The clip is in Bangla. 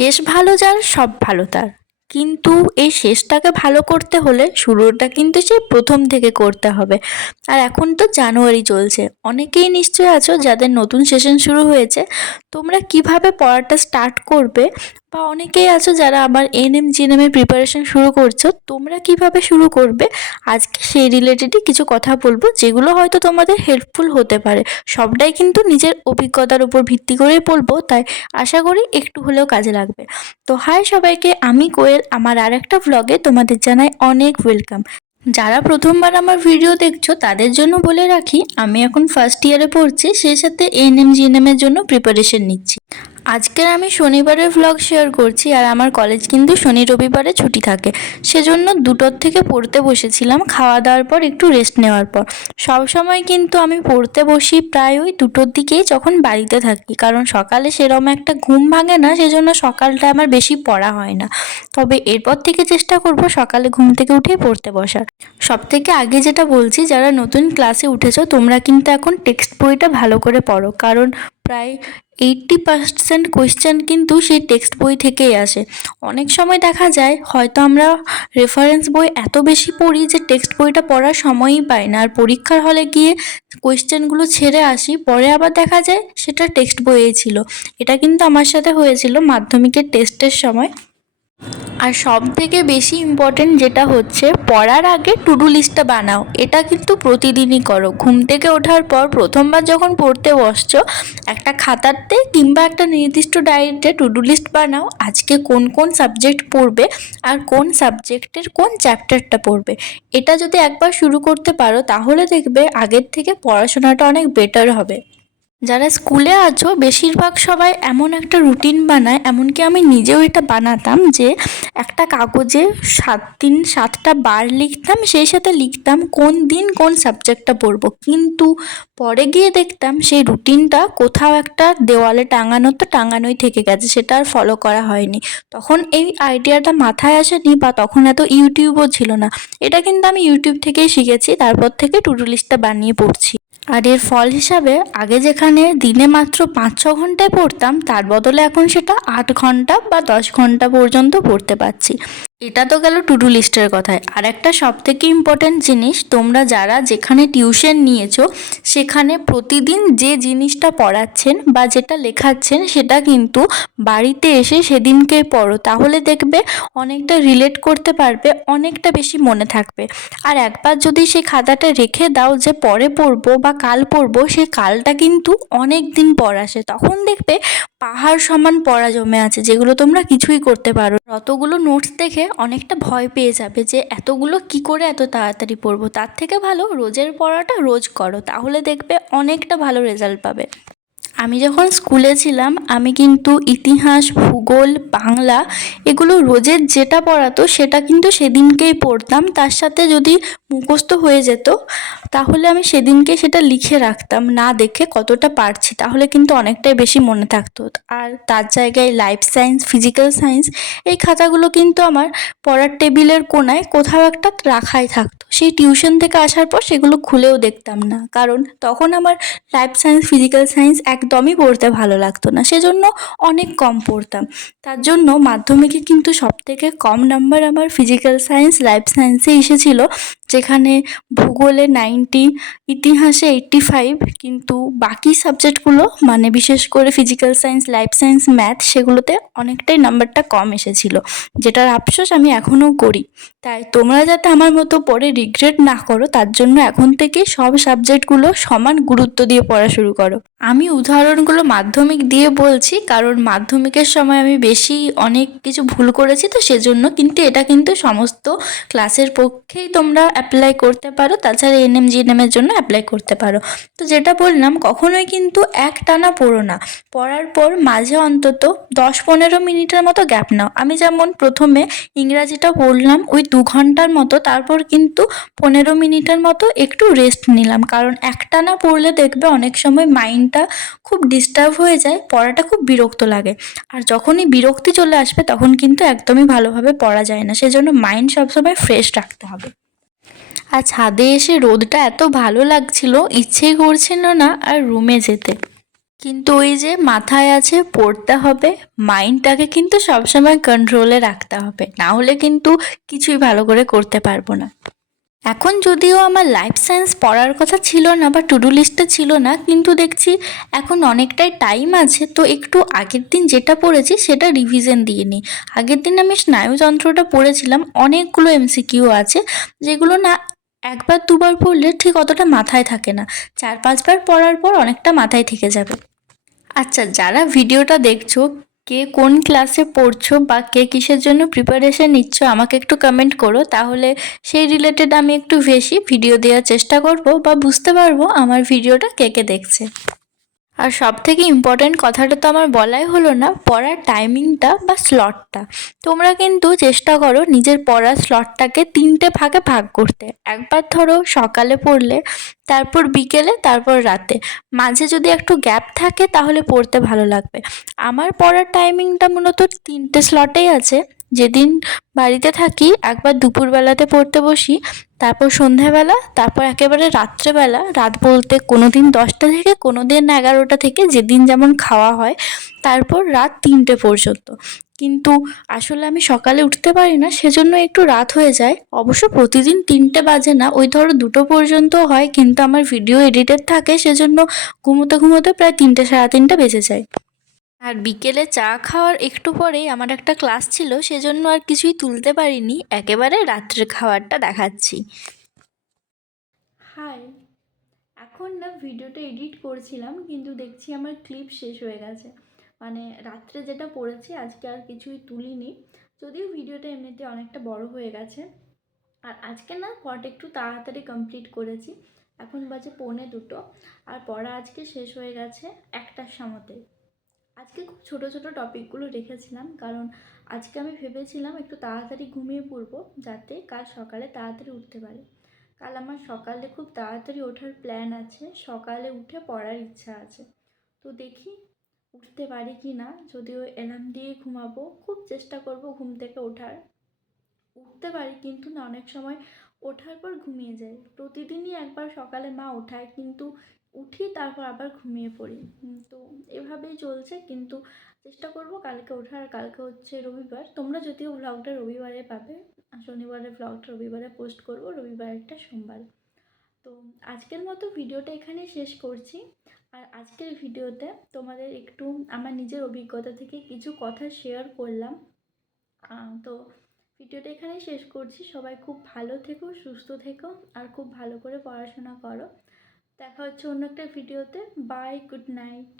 শেষ ভালো যার সব ভালো তার, কিন্তু এই শেষটাকে ভালো করতে হলে শুরুটা কিন্তু সেই প্রথম থেকে করতে হবে। আর এখন তো জানুয়ারি চলছে, অনেকেই নিশ্চয়ই আছো যাদের নতুন সেশন শুরু হয়েছে। তোমরা কিভাবে পড়াটা স্টার্ট করবে, বা অনেকেই আছো যারা আবার এনএম জিএনএম এর প্রিপারেশন শুরু করছো, তোমরা কিভাবে শুরু করবে আজকে সেই রিলেটেডই কিছু কথা বলবো, যেগুলো হয়তো তোমাদের হেল্পফুল হতে পারে। সবটাই কিন্তু নিজের অভিজ্ঞতার উপর ভিত্তি করেই বলবো, তাই আশা করি একটু হলেও কাজে লাগবে। তো হাই সবাইকে, আমি কোয়েল। আমার আর একটা ভ্লগে তোমাদের জানাই অনেক ওয়েলকাম। যারা প্রথমবার আমার ভিডিও দেখছো তাদের জন্য বলে রাখি, আমি এখন ফার্স্ট ইয়ারে পড়ছি, সেই সাথে এএনএম জিএনএম এর জন্য প্রিপারেশন নিচ্ছি। আজকের আমি শনিবারের ভ্লগ শেয়ার করছি, আর আমার কলেজ কিন্তু শনি রবিবারে ছুটি থাকে, সেজন্য 2টোর থেকে পড়তে বসেছিলাম, খাওয়া দাওয়ার পর একটু রেস্ট নেওয়ার পর। সব সময় কিন্তু আমি পড়তে বসি প্রায় ওই 2টোর দিকেই, যখন বাড়িতে থাকি, কারণ সকালে সেরকম একটা ঘুম ভাঙে না, সেজন্য সকালটা আমার বেশি পড়া হয় না। তবে এরপর থেকে চেষ্টা করব সকালে ঘুম থেকে উঠে পড়তে বসার। সব থেকে আগে যেটা বলছি, যারা নতুন ক্লাসে উঠেছো তোমরা কিন্তু এখন টেক্সট বইটা ভালো করে পড়ো, কারণ প্রায় 80% কোয়েশ্চেন কিন্তু সেই টেক্সট বই থেকেই আসে। অনেক সময় দেখা যায় হয়তো আমরা রেফারেন্স বই এত বেশি পড়ি যে টেক্সট বইটা পড়ার সময়ই পাই না, আর পরীক্ষার হলে গিয়ে কোয়েশ্চেনগুলো ছেড়ে আসি, পরে আবার দেখা যায় সেটা টেক্সট বইয়েই ছিল। এটা কিন্তু আমার সাথে হয়েছিল মাধ্যমিকের টেস্টের সময়। আর সব থেকে বেশি ইম্পর্টেন্ট যেটা হচ্ছে, পড়ার আগে টু ডু লিস্টটা বানাও। এটা কিন্তু প্রতিদিনই করো। ঘুম থেকে ওঠার পর প্রথমবার যখন পড়তে বসছো, একটা খাতাতে কিংবা একটা নির্দিষ্ট ডায়েরিতে টু ডু লিস্ট বানাও, আজকে কোন কোন সাবজেক্ট পড়বে আর কোন সাবজেক্টের কোন চ্যাপ্টারটা পড়বে। এটা যদি একবার শুরু করতে পারো তাহলে দেখবে আগের থেকে পড়াশোনাটা অনেক বেটার হবে। যারা স্কুলে আছো বেশিরভাগ সবাই এমন একটা রুটিন বানায়, এমনকি আমি নিজেও এটা বানাতাম, যে একটা কাগজে 7 দিন 7টা বার লিখতাম, সেই সাথে লিখতাম কোন দিন কোন সাবজেক্টটা পড়বো। কিন্তু পরে গিয়ে দেখতাম সেই রুটিনটা কোথাও একটা দেওয়ালে টাঙানো তো টাঙানোই থেকে গেছে, সেটা আর ফলো করা হয়নি। তখন এই আইডিয়াটা মাথায় আসেনি, বা তখন এত ইউটিউবও ছিল না। এটা কিন্তু আমি ইউটিউব থেকেই শিখেছি, তারপর থেকে টু ডু লিস্টটা বানিয়ে পড়ছি। আর এর ফল হিসাবে আগে যেখানে দিনে মাত্র 5-6 ঘন্টায় পড়তাম, তার বদলে এখন সেটা 8 ঘন্টা বা 10 ঘন্টা পর্যন্ত পড়তে পারছি। এটা তো গেল টু ডু লিস্টের কথায়। আর একটা সব থেকে ইম্পর্ট্যান্ট জিনিস, তোমরা যারা যেখানে টিউশন নিয়েছো সেখানে প্রতিদিন যে জিনিসটা পড়াচ্ছেন বা যেটা লেখাচ্ছেন সেটা কিন্তু বাড়িতে এসে সেদিনকে পড়ো, তাহলে দেখবে অনেকটা রিলেট করতে পারবে, অনেকটা বেশি মনে থাকবে। আর একবার যদি সেই খাতাটা রেখে দাও যে পরে পড়বো বা কাল পড়বো, সেই কালটা কিন্তু অনেক দিন পর আসে, তখন দেখবে পাহাড় সমান পড়া জমে আছে, যেগুলো তোমরা কিছুই করতে পারো। অতগুলো নোটস দেখে অনেকটা ভয় পেয়ে যাবে যে এতগুলো কি করে এত তাড়াতাড়ি পড়বো। তার থেকে ভালো রোজের পড়াটা রোজ করো, তাহলে দেখবে অনেকটা ভালো রেজাল্ট পাবে। আমি যখন স্কুলে ছিলাম আমি কিন্তু ইতিহাস, ভূগোল, বাংলা এগুলো রোজের যেটা পড়াতো সেটা কিন্তু সেদিনকেই পড়তাম। তার সাথে যদি মুখস্থ হয়ে যেত তাহলে আমি সেদিনকে সেটা লিখে রাখতাম, না দেখে কতটা পারছি, তাহলে কিন্তু অনেকটাই বেশি মনে থাকতো। আর তার জায়গায় লাইফ সায়েন্স, ফিজিক্যাল সায়েন্স এই খাতাগুলো কিন্তু আমার পড়ার টেবিলের কোণায় কোথাও একটা রাখাই থাকতো। সেই টিউশন থেকে আসার পর সেগুলো খুলেও দেখতাম না, কারণ তখন আমার লাইফ সায়েন্স, ফিজিক্যাল সায়েন্স একদমই পড়তে ভালো লাগতো না, সেজন্য অনেক কম পড়তাম। তার জন্য মাধ্যমিকে কিন্তু সবথেকে কম নাম্বার আমার ফিজিক্যাল সায়েন্স, লাইফ সায়েন্সে এসেছিল, যেখানে ভূগোলে 90, ইতিহাসে 85, কিন্তু বাকি সাবজেক্টগুলো মানে বিশেষ করে physical science, life science, math সেগুলোতে অনেকটাই নাম্বারটা কম এসেছিল, যেটার আফসোস আমি এখনও করি। তাই তোমরা যাতে আমার মতো পড়ে রিগ্রেট না করো, তার জন্য এখন থেকে সব সাবজেক্টগুলো সমান গুরুত্ব দিয়ে পড়া শুরু করো। আমি উদাহরণগুলো মাধ্যমিক দিয়ে বলছি, কারণ মাধ্যমিকের সময় আমি বেশি অনেক কিছু ভুল করেছি, তো সেজন্য। কিন্তু এটা কিন্তু সমস্ত ক্লাসের পক্ষেই তোমরা অ্যাপ্লাই করতে পারো, তাছাড়া এনএম জিএনএমের জন্য অ্যাপ্লাই করতে পারো। তো যেটা বললাম, কখনোই কিন্তু একটানা পড়ো না, পড়ার পর মাঝে অন্তত 10-15 মিনিটের মতো গ্যাপ নাও। আমি যেমন প্রথমে ইংরাজিটা পড়লাম ওই 2 ঘন্টার মতো, তারপর কিন্তু 15 মিনিটের মতো একটু রেস্ট নিলাম, কারণ একটানা পড়লে দেখবে অনেক সময় মাইন্ডটা খুব ডিস্টার্ব হয়ে যায়, পড়াটা খুব বিরক্ত লাগে। আর যখনই বিরক্তি চলে আসবে তখন কিন্তু একদমই ভালোভাবে পড়া যায় না, সেজন্য মাইন্ড সবসময় ফ্রেশ রাখতে হবে। আর ছাদে এসে রোদটা এত ভালো লাগছিল, ইচ্ছেই করছিল না আর রুমে যেতে। কিন্তু ওই যে মাথায় আছে পড়তে হবে, মাইন্ডটাকে কিন্তু সবসময় কন্ট্রোলে রাখতে হবে, না হলে কিন্তু কিছুই ভালো করে করতে পারবো না। এখন যদিও আমার লাইফ সায়েন্স পড়ার কথা ছিল না বা টু ডু লিস্টে ছিল না, কিন্তু দেখছি এখন অনেকটাই টাইম আছে, তো একটু আগের দিন যেটা পড়েছি সেটা রিভিশন দিয়ে নিই। আগের দিন আমি স্নায়ুযন্ত্রটা পড়েছিলাম, অনেকগুলো এমসিকিউ আছে যেগুলো না একবার দুবার পড়লে ঠিক অতটা মাথায় থাকে না, 4-5 বার পড়ার পর অনেকটা মাথায় থেকে যাবে। আচ্ছা, যারা ভিডিওটা দেখছো, কে কোন ক্লাসে পড়ছো বা কে কিসের জন্য প্রিপারেশন নিচ্ছ আমাকে একটু কমেন্ট করো, তাহলে সেই রিলেটেড আমি একটু বেশি ভিডিও দেওয়ার চেষ্টা করব বা বুঝতে পারবো আমার ভিডিওটা কে কে দেখছে। আর সব থেকে ইম্পর্ট্যান্ট কথাটা তো আমার বলাই হলো না, পড়ার টাইমিংটা বা স্লটটা। তোমরা কিন্তু চেষ্টা করো নিজের পড়ার স্লটটাকে 3টে ভাগে ভাগ করতে। একবার ধরো সকালে পড়লে, তারপর বিকেলে, তারপর রাতে। মাঝে যদি একটু গ্যাপ থাকে তাহলে পড়তে ভালো লাগবে। আমার পড়ার টাইমিংটা মূলত 3টে স্লটেই আছে। যেদিন বাড়িতে থাকি একবার দুপুরবেলাতে পড়তে বসি, তারপর সন্ধ্যাবেলা, তারপর একেবারে রাত্রেবেলা। রাত বলতে কোনো দিন 10টা থেকে, কোনো দিন 11টা থেকে, যেদিন যেমন খাওয়া হয়, তারপর রাত 3টে পর্যন্ত। কিন্তু আসলে আমি সকালে উঠতে পারি না, সেজন্য একটু রাত হয়ে যায়। অবশ্য প্রতিদিন 3টে বাজে না, ওই ধরো 2টো পর্যন্ত হয়, কিন্তু আমার ভিডিও এডিটেড থাকে, সেজন্য ঘুমোতে ঘুমোতে প্রায় 3টে, সাড়ে 3টে বেজে যায়। আর বিকেলে চা খাওয়ার একটু পরেই আমার একটা ক্লাস ছিল, সেজন্য আর কিছুই তুলতে পারিনি, একেবারে রাত্রে খাওয়ারটা দেখাচ্ছি। হাই, এখন না ভিডিওটা এডিট করছিলাম, কিন্তু দেখছি আমার ক্লিপ শেষ হয়ে গেছে। মানে রাত্রে যেটা পড়েছি আজকে আর কিছুই তুলিনি, যদিও ভিডিওটা এমনিতে অনেকটা বড় হয়ে গেছে। আর আজকে না পড়াটা একটু তাড়াতাড়ি কমপ্লিট করেছি। এখন বাজে 1:45, আর পড়া আজকে শেষ হয়ে গেছে 1টার সময়তে। আজকে খুব ছোট ছোট টপিকগুলো রেখেছিলাম, কারণ আজকে আমি ভেবেছিলাম একটু তাড়াতাড়ি ঘুমিয়ে পড়বো, যাতে কাল সকালে তাড়াতাড়ি উঠতে পারি। কাল আমার সকালে খুব তাড়াতাড়ি ওঠার প্ল্যান আছে, সকালে উঠে পড়ার ইচ্ছা আছে। তো দেখি উঠতে পারি কি না, যদিও অ্যালার্ম দিয়ে ঘুমাবো, খুব চেষ্টা করব ঘুম থেকে ওঠার। উঠতে পারি, কিন্তু না অনেক সময় ওঠার পর ঘুমিয়ে যাই। প্রতিদিনই একবার সকালে মা ওঠায়, কিন্তু উঠি তারপর আবার ঘুমিয়ে পড়ি। তো এভাবেই চলছে, কিন্তু চেষ্টা করব কালকে ওঠার। কালকে হচ্ছে রবিবার, তোমরা যদিও ব্লগটা রবিবারে পাবে, শনিবারের ব্লগটা রবিবারে পোস্ট করব, রবিবারেরটা সোমবার। তো আজকের মতো ভিডিওটা এখানে শেষ করছি। আর আজকের ভিডিওতে তোমাদের একটু আমার নিজের অভিজ্ঞতা থেকে কিছু কথা শেয়ার করলাম। তো ভিডিওটা এখানেই শেষ করছি। সবাই খুব ভালো থেকো, সুস্থ থেকো, আর খুব ভালো করে পড়াশোনা করো। দেখা হচ্ছে অন্য একটা ভিডিওতে। Bye, good night.